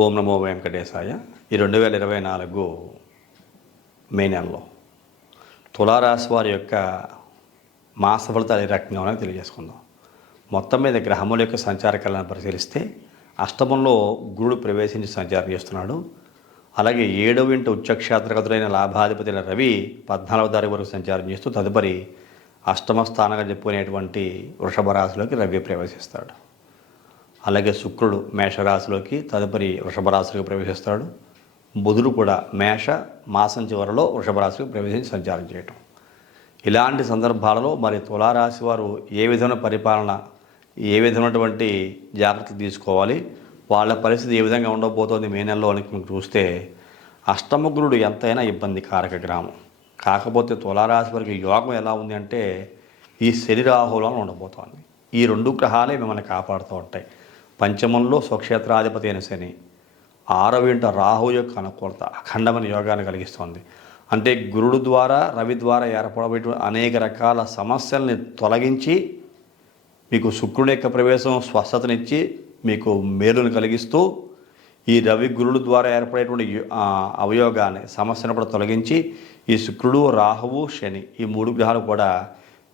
ఓం నమో వెంకటేశాయ. ఈ 2024 మే నెలలో తులారాశి వారి యొక్క మాస ఫలితాలు ఏ రకంగా ఉన్నాయో తెలియజేసుకుందాం. మొత్తం మీద గ్రహముల యొక్క సంచార కాలాన్ని పరిశీలిస్తే అష్టమంలో గురుడు ప్రవేశించి సంచారం చేస్తున్నాడు. అలాగే 7వ ఇంట ఉచ్చక్షేత్రగతులైన లాభాధిపతి అయిన రవి 14వ తారీఖు వరకు సంచారం చేస్తూ తదుపరి అష్టమ స్థానంగా చెప్పుకునేటువంటి వృషభ రాశిలోకి రవి ప్రవేశిస్తాడు. అలాగే శుక్రుడు మేషరాశిలోకి తదుపరి వృషభ రాశిలోకి ప్రవేశిస్తాడు. బుధుడు కూడా మేష మాసం చివరిలో వృషభ రాశిలోకి ప్రవేశించి సంచారం చేయటం. ఇలాంటి సందర్భాలలో మరి తులారాశి వారు ఏ విధమైన పరిపాలన, ఏ విధమైనటువంటి జాగ్రత్తలు తీసుకోవాలి, వాళ్ళ పరిస్థితి ఏ విధంగా ఉండబోతోంది మే నెలలో అని చూస్తే అష్టమ గురుడు ఎంతైనా ఇబ్బందికారక గ్రామం. కాకపోతే తులారాశి వారికి యోగం ఎలా ఉంది అంటే ఈ శని రాహులను ఉండబోతోంది. ఈ 2 గ్రహాలే మిమ్మల్ని కాపాడుతూ ఉంటాయి. పంచమంలో స్వక్షేత్రాధిపతి అయిన శని, 6వ ఇంట రాహు యొక్క అనుకూలత అఖండమైన యోగాన్ని కలిగిస్తోంది. అంటే గురుడు ద్వారా రవి ద్వారా ఏర్పడబోయే అనేక రకాల సమస్యల్ని తొలగించి మీకు శుక్రుని యొక్క ప్రవేశం స్వస్థతనిచ్చి మీకు మేలును కలిగిస్తూ ఈ రవి గురుడు ద్వారా ఏర్పడేటువంటి అవయోగాన్ని సమస్యను కూడా తొలగించి ఈ శుక్రుడు రాహువు శని ఈ 3 గ్రహాలు కూడా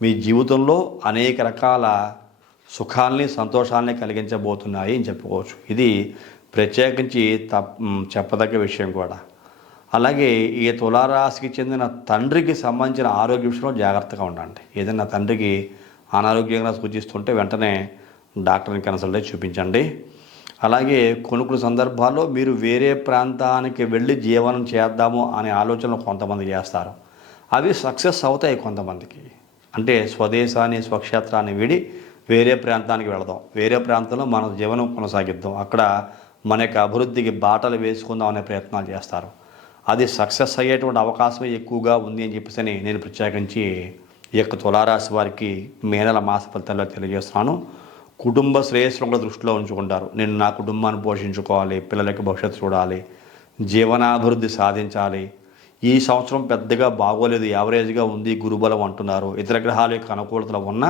మీ జీవితంలో అనేక రకాల సుఖాల్ని సంతోషాల్ని కలిగించబోతున్నాయి అని చెప్పుకోవచ్చు. ఇది ప్రత్యేకించి చెప్పదగ్గ విషయం కూడా. అలాగే ఈ తులారాశికి చెందిన తండ్రికి సంబంధించిన ఆరోగ్య విషయంలో జాగ్రత్తగా ఉండండి. ఏదైనా తండ్రికి అనారోగ్యంగా సూచిస్తుంటే వెంటనే డాక్టర్ని కన్సల్ట్ అయ్యి చూపించండి. అలాగే కొన్ని సందర్భాల్లో మీరు వేరే ప్రాంతానికి వెళ్ళి జీవనం చేద్దాము అనే ఆలోచనలు కొంతమంది చేస్తారు. అవి సక్సెస్ అవుతాయి కొంతమందికి. అంటే స్వదేశాన్ని స్వక్షేత్రాన్ని వీడి వేరే ప్రాంతానికి వెళదాం, వేరే ప్రాంతంలో మన జీవనం కొనసాగిద్దాం, అక్కడ మన యొక్క అభివృద్ధికి బాటలు వేసుకుందాం అనే ప్రయత్నాలు చేస్తారు. అది సక్సెస్ అయ్యేటువంటి అవకాశం ఎక్కువగా ఉంది అని చెప్పేసి నేను ప్రత్యేకించి ఈ యొక్క తులారాశి వారికి మే నెల మాస ఫలితాల్లో తెలియజేస్తున్నాను. కుటుంబ శ్రేయస్సును కూడా దృష్టిలో ఉంచుకుంటారు. నేను నా కుటుంబాన్ని పోషించుకోవాలి, పిల్లలకి భవిష్యత్తు చూడాలి, జీవనాభివృద్ధి సాధించాలి. ఈ సంవత్సరం పెద్దగా బాగోలేదు, యావరేజ్గా ఉంది, గురుబలం అంటున్నారు. ఇతర గ్రహాల యొక్క అనుకూలతలు ఉన్న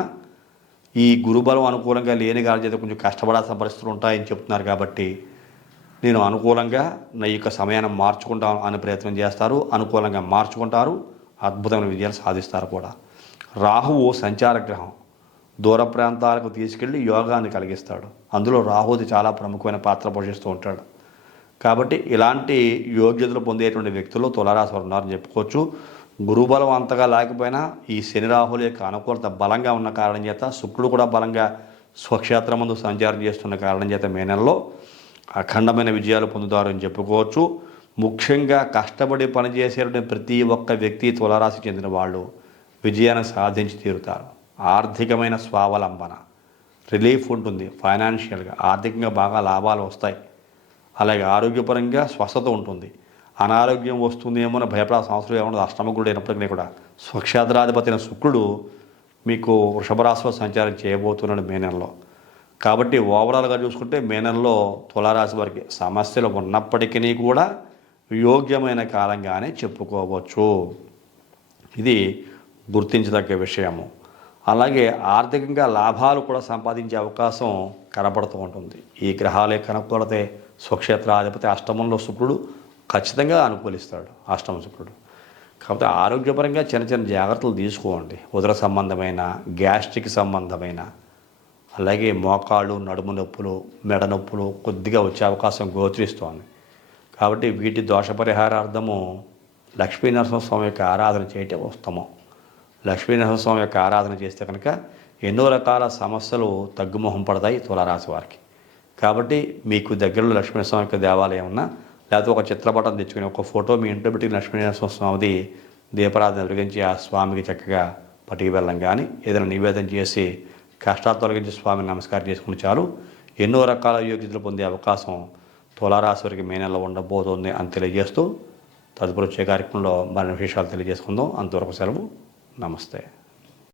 ఈ గురుబలం అనుకూలంగా లేని గారి చేత కొంచెం కష్టపడాల్సిన పరిస్థితులు ఉంటాయని చెప్తున్నారు. కాబట్టి నేను అనుకూలంగా నా యొక్క సమయాన్ని మార్చుకుంటాను అనే ప్రయత్నం చేస్తారు. అనుకూలంగా మార్చుకుంటారు, అద్భుతమైన విజయాలు సాధిస్తారు కూడా. రాహువు సంచార గ్రహం, దూర ప్రాంతాలకు తీసుకెళ్ళి యోగాన్ని కలిగిస్తాడు. అందులో రాహుది చాలా ప్రముఖమైన పాత్ర పోషిస్తూ ఉంటాడు. కాబట్టి ఇలాంటి యోగ్యతలు పొందేటువంటి వ్యక్తులు తులారాశి వారు ఉన్నారని చెప్పుకోవచ్చు. గురుబలం అంతగా లేకపోయినా ఈ శని రాహుల యొక్క అనుకూలత బలంగా ఉన్న కారణం చేత, శుక్రుడు కూడా బలంగా స్వక్షేత్రం ముందు సంచారం చేస్తున్న కారణం చేత మే నెలలో అఖండమైన విజయాలు పొందుతారని చెప్పుకోవచ్చు. ముఖ్యంగా కష్టపడి పనిచేసేటువంటి ప్రతి ఒక్క వ్యక్తి తులారాశికి చెందిన వాళ్ళు విజయాన్ని సాధించి తీరుతారు. ఆర్థికమైన స్వావలంబన, రిలీఫ్ ఉంటుంది. ఫైనాన్షియల్గా ఆర్థికంగా బాగా లాభాలు వస్తాయి. అలాగే ఆరోగ్యపరంగా స్వస్థత ఉంటుంది. అనారోగ్యం వస్తుందేమో అని భయపడాల్సిన అవసరం ఏమన్నది. అష్టమగురుడు అయినప్పటికీ కూడా స్వక్షేత్రాధిపతి అయిన శుక్రుడు మీకు వృషభ రాశిలో సంచారం చేయబోతున్నాడు మే నెలలో. కాబట్టి ఓవరాల్గా చూసుకుంటే మే నెలలో తులారాశి వారికి సమస్యలు ఉన్నప్పటికీ కూడా యోగ్యమైన కాలంగానే చెప్పుకోవచ్చు. ఇది గుర్తించదగ్గ విషయము. అలాగే ఆర్థికంగా లాభాలు కూడా సంపాదించే అవకాశం కనబడుతూ ఉంటుంది. ఈ గ్రహాలే కనుక్కొలతే స్వక్షేత్రాధిపతి అష్టమంలో శుక్రుడు ఖచ్చితంగా అనుకూలిస్తాడు, అష్టమ శుక్రుడు. కాకపోతే ఆరోగ్యపరంగా చిన్న చిన్న జాగ్రత్తలు తీసుకోండి. ఉదర సంబంధమైన, గ్యాస్ట్రిక్ సంబంధమైన, అలాగే మోకాళ్ళు, నడుము నొప్పులు, మెడ నొప్పులు కొద్దిగా వచ్చే అవకాశం గోచరిస్తోంది. కాబట్టి వీటి దోష పరిహారార్థము లక్ష్మీనరసింహస్వామి యొక్క ఆరాధన చేయటం ఉత్తమం. లక్ష్మీనరసింహస్వామి యొక్క ఆరాధన చేస్తే కనుక ఎన్నో రకాల సమస్యలు తగ్గుముఖం పడతాయి తులారాశి వారికి. కాబట్టి మీకు దగ్గరలో లక్ష్మీనరసింహ యొక్క దేవాలయం ఉన్నా, లేకపోతే ఒక చిత్రపటం తెచ్చుకుని ఒక ఫోటో మీ ఇంట్లో పెట్టి లక్ష్మీనరసింహస్వామిది దీపారాధన వెలిగించి ఆ స్వామికి చక్కగా పట్టుకు వెళ్ళం కానీ ఏదైనా నివేదన చేసి కష్టాలు తొలగించి స్వామిని నమస్కారం చేసుకుని చాలు. ఎన్నో రకాల యోగ్యతలు పొందే అవకాశం తులారాశి వారికి మే నెలలో ఉండబోతోంది అని తెలియజేస్తూ తదుపరి వచ్చే కార్యక్రమంలో మరిన్ని విశేషాలు తెలియజేసుకుందాం. అంతవరకు సెలవు. నమస్తే.